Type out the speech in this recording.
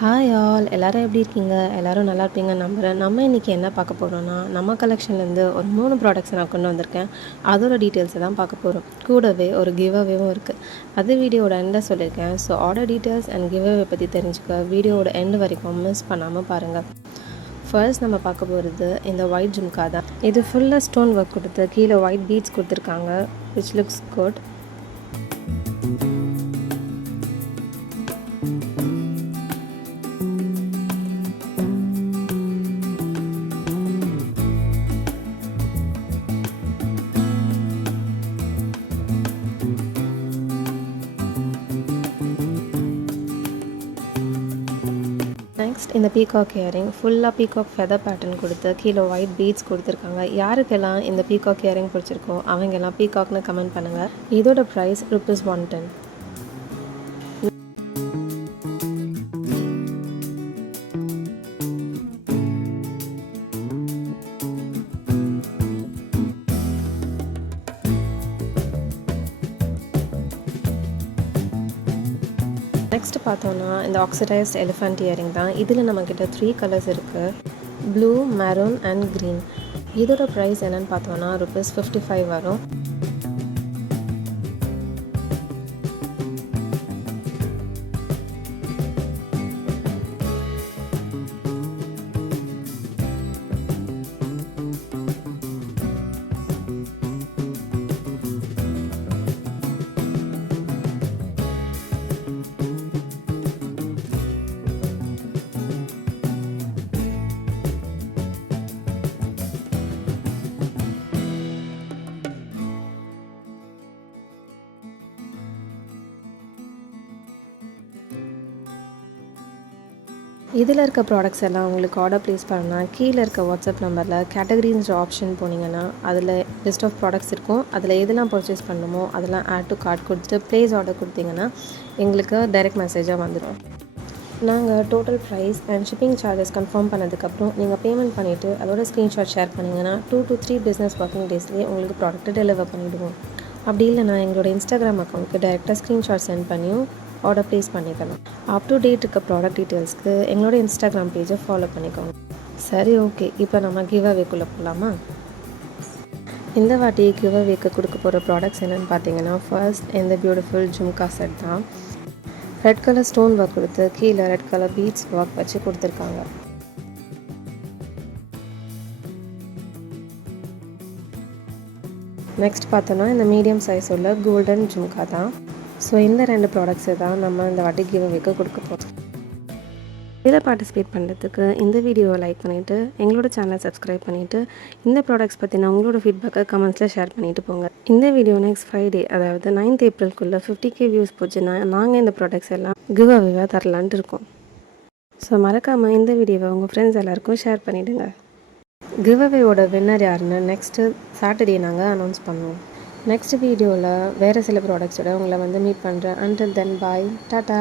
Hi all எல்லோரும் எப்படி இருக்கீங்க? எல்லோரும் நல்லா இருப்பீங்கன்னு நம்புகிறேன். நம்ம இன்றைக்கி என்ன பார்க்க போகிறோன்னா, நம்ம கலெக்ஷன்லேருந்து ஒரு 3 ப்ராடக்ட்ஸ் நான் கொண்டு வந்திருக்கேன். அதோட டீட்டெயில்ஸை தான் பார்க்க போகிறோம். கூடவே ஒரு கிவ்அவேவும் இருக்குது. அது வீடியோட எண்டில் சொல்லியிருக்கேன். So order details and giveaway பற்றி தெரிஞ்சுக்க வீடியோட எண்டு வரைக்கும் மிஸ் பண்ணாமல் பாருங்கள். ஃபர்ஸ்ட் நம்ம பார்க்க போகிறது இந்த ஒயிட் ஜும்கா தான். இது ஃபுல்லாக ஸ்டோன் ஒர்க் கொடுத்து கீழே ஒயிட் பீட்ஸ் கொடுத்துருக்காங்க, விச் லுக்ஸ் குட். நெக்ஸ்ட் இந்த பீகாக் இயரிங் ஃபுல்லாக பீகாக் ஃபெதர் பேட்டர்ன் கொடுத்து கீழே ஒயிட் பீட்ஸ் கொடுத்துருக்காங்க. யாருக்கெல்லாம் இந்த பீகாக் இயரிங் பிடிச்சிருக்கோ அவங்கெல்லாம் பீகாக்னு கமெண்ட் பண்ணுங்கள். இதோட ப்ரைஸ் ₹110. நெக்ஸ்ட் பார்த்தோன்னா இந்த ஆக்சிடைஸ்ட் எலிஃபண்ட் இயரிங் தான். இதில் நம்மக்கிட்ட 3 கலர்ஸ் இருக்குது, ப்ளூ, மெரூன் அண்ட் க்ரீன். இதோட ப்ரைஸ் என்னென்னு பார்த்தோன்னா ₹55 வரும். இதில் இருக்க ப்ராடக்ட்ஸ் எல்லாம் உங்களுக்கு ஆர்டர் ப்ளேஸ் பண்ணால் கீழே இருக்க வாட்ஸ்அப் நம்பரில் கேட்டகரின்ற ஆப்ஷன் போனீங்கன்னா அதில் லிஸ்ட் ஆஃப் ப்ராடக்ட்ஸ் இருக்கும். அதில் எதெல்லாம் பர்ச்சேஸ் பண்ணணுமோ அதெல்லாம் ஆட் டு கார்ட் கொடுத்துட்டு ப்ளேஸ் ஆர்டர் கொடுத்தீங்கன்னா எங்களுக்கு டைரெக்ட் மெசேஜாக வந்துடும். நாங்கள் total price and shipping charges confirm பண்ணதுக்கப்புறம் நீங்கள் பேமெண்ட் பண்ணிவிட்டு அதோட ஸ்க்ரீன்ஷாட் ஷேர் பண்ணிங்கன்னா 2 to 3 பிஸ்னஸ் ஒர்க்கிங் டேஸ்லேயே உங்களுக்கு ப்ராடக்ட்டை டெலிவர் பண்ணிவிடுவோம். அப்படி இல்லைனா எங்களோட இன்ஸ்டாகிராம் அக்கௌண்ட்டுக்கு டைரெக்டாக ஸ்க்ரீன்ஷாட் சென்ட் பண்ணியும் ஆர்டர் ப்ளேஸ் பண்ணிக்கலாம். அப் டு டேட் இருக்க ப்ராடக்ட் டீட்டெயில்ஸ்க்கு எங்களோட இன்ஸ்டாகிராம் பேஜை ஃபாலோ பண்ணிக்கோங்க. சரி, ஓகே, இப்போ நம்ம கிவ்அவேக்குள்ளே போகலாமா? இந்த வாட்டி கிவ்அவேக்கு கொடுக்க போகிற ப்ராடக்ட்ஸ் என்னென்னு பார்த்தீங்கன்னா, ஃபர்ஸ்ட் இந்த பியூட்டிஃபுல் ஜும்கா செட் தான். ரெட் கலர் ஸ்டோன் ஒர்க் கொடுத்து கீழே ரெட் கலர் பீட்ஸ் ஒர்க் வச்சு கொடுத்துருக்காங்க. நெக்ஸ்ட் பார்த்தோன்னா இந்த மீடியம் சைஸ் உள்ள கோல்டன் ஜும்கா தான். ஸோ இந்த 2 ப்ராடக்ட்ஸை தான் நம்ம இந்த வாட்டி கிவ்அவேக்கு கொடுக்க போகிறோம். இதில் பார்ட்டிசிபேட் பண்ணுறதுக்கு இந்த வீடியோவை லைக் பண்ணிவிட்டு எங்களோட சேனலை சப்ஸ்கிரைப் பண்ணிவிட்டு இந்த ப்ராடக்ட்ஸ் பற்றின உங்களோட ஃபீட்பேக்கை கமெண்ட்ஸில் ஷேர் பண்ணிவிட்டு போங்க. இந்த வீடியோ நெக்ஸ்ட் ஃப்ரைடே, அதாவது 9th ஏப்ரல்குள்ளே 50K வியூஸ் போச்சுன்னா நாங்கள் இந்த ப்ராடக்ட்ஸ் எல்லாம் கிவ்அவேவாக தரலான்ட்டு இருக்கோம். ஸோ மறக்காமல் இந்த வீடியோவை உங்கள் ஃப்ரெண்ட்ஸ் எல்லாருக்கும் ஷேர் பண்ணிவிடுங்க. கிவ்அவேவோட வின்னர் யாருன்னு நெக்ஸ்ட்டு சாட்டர்டே நாங்கள் அனௌன்ஸ் பண்ணுவோம். நெக்ஸ்ட் வீடியோவில் வேறு சில ப்ராடக்ட்ஸோட உங்களை வந்து மீட் பண்ணுறேன். அண்டில் தென் பாய், டாட்டா.